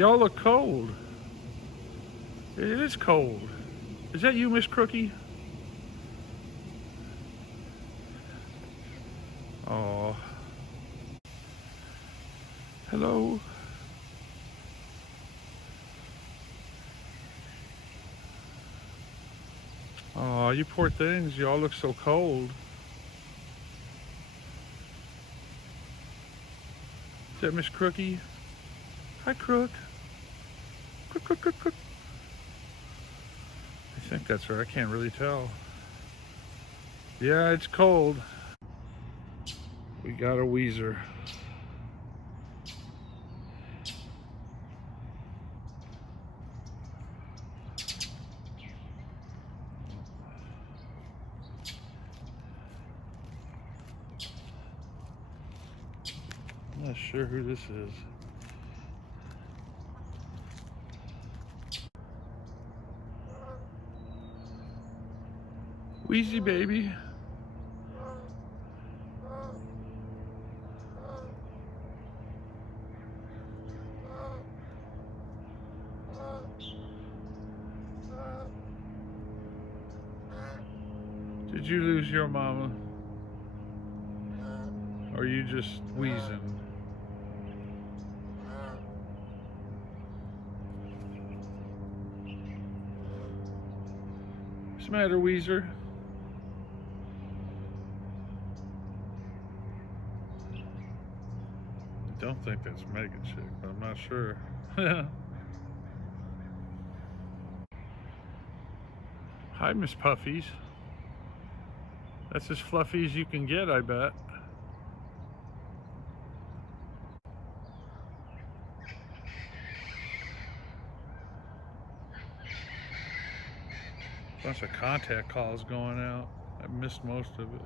Y'all look cold. It is cold. Is that you, Miss Crookie? Oh. Hello. Oh, you poor things. Y'all look so cold. Is that Miss Crookie? Hi, Crook. Crook, crook, crook, crook. I think that's her. I can't really tell. Yeah, it's cold. We got a wheezer. I'm not sure who this is. Wheezy baby. Did you lose your mama? Or are you just wheezing? What's the matter, Weezer? I don't think that's Mega Chick, but I'm not sure. Hi, Miss Puffies. That's as fluffy as you can get, I bet. Bunch of contact calls going out. I missed most of it.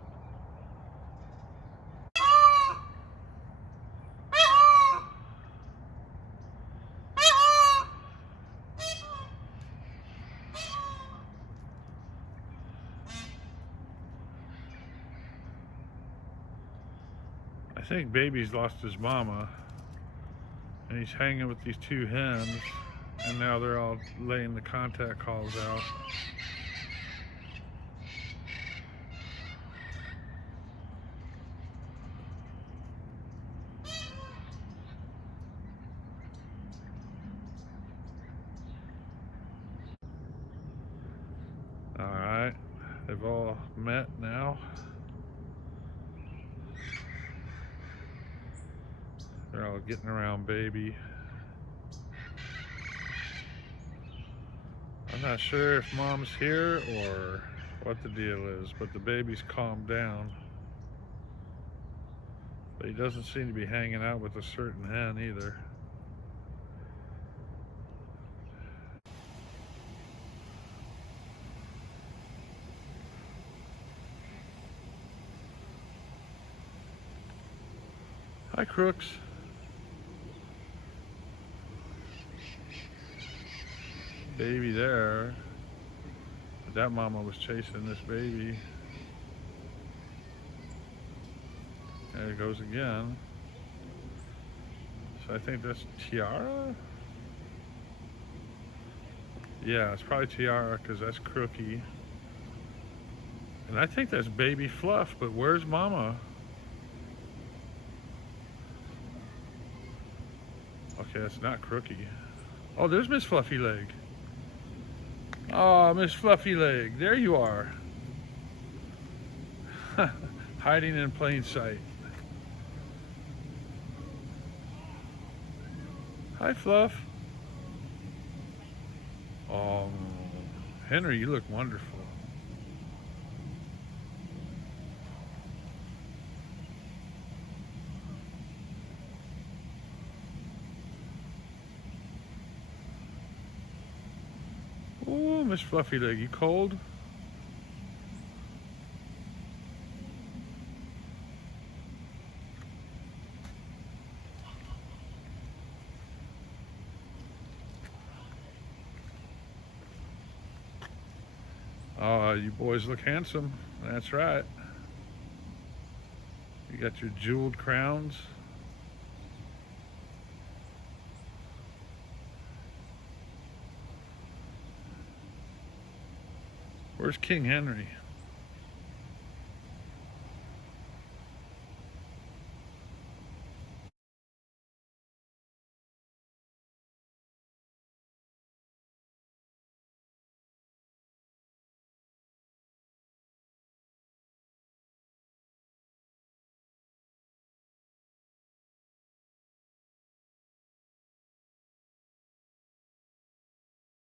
I think baby's lost his mama, and he's hanging with these two hens, and now they're all laying the contact calls out. All right, they've all met now. They're all getting around baby. I'm not sure if mom's here or what the deal is, but the baby's calmed down. But he doesn't seem to be hanging out with a certain hen either. Hi, Crooks. Baby there. But that mama was chasing this baby. There it goes again. So I think that's Tiara? Yeah, it's probably Tiara because that's Crookie. And I think that's baby Fluff, but where's mama? Okay, that's not Crookie. Oh, there's Miss Fluffy Leg. Oh, Miss Fluffy Leg, there you are. Hiding in plain sight. Hi, Fluff. Oh, Henry, you look wonderful. Oh, Miss Fluffy Leg, you cold? Oh, you boys look handsome. That's right. You got your jeweled crowns. Where's King Henry?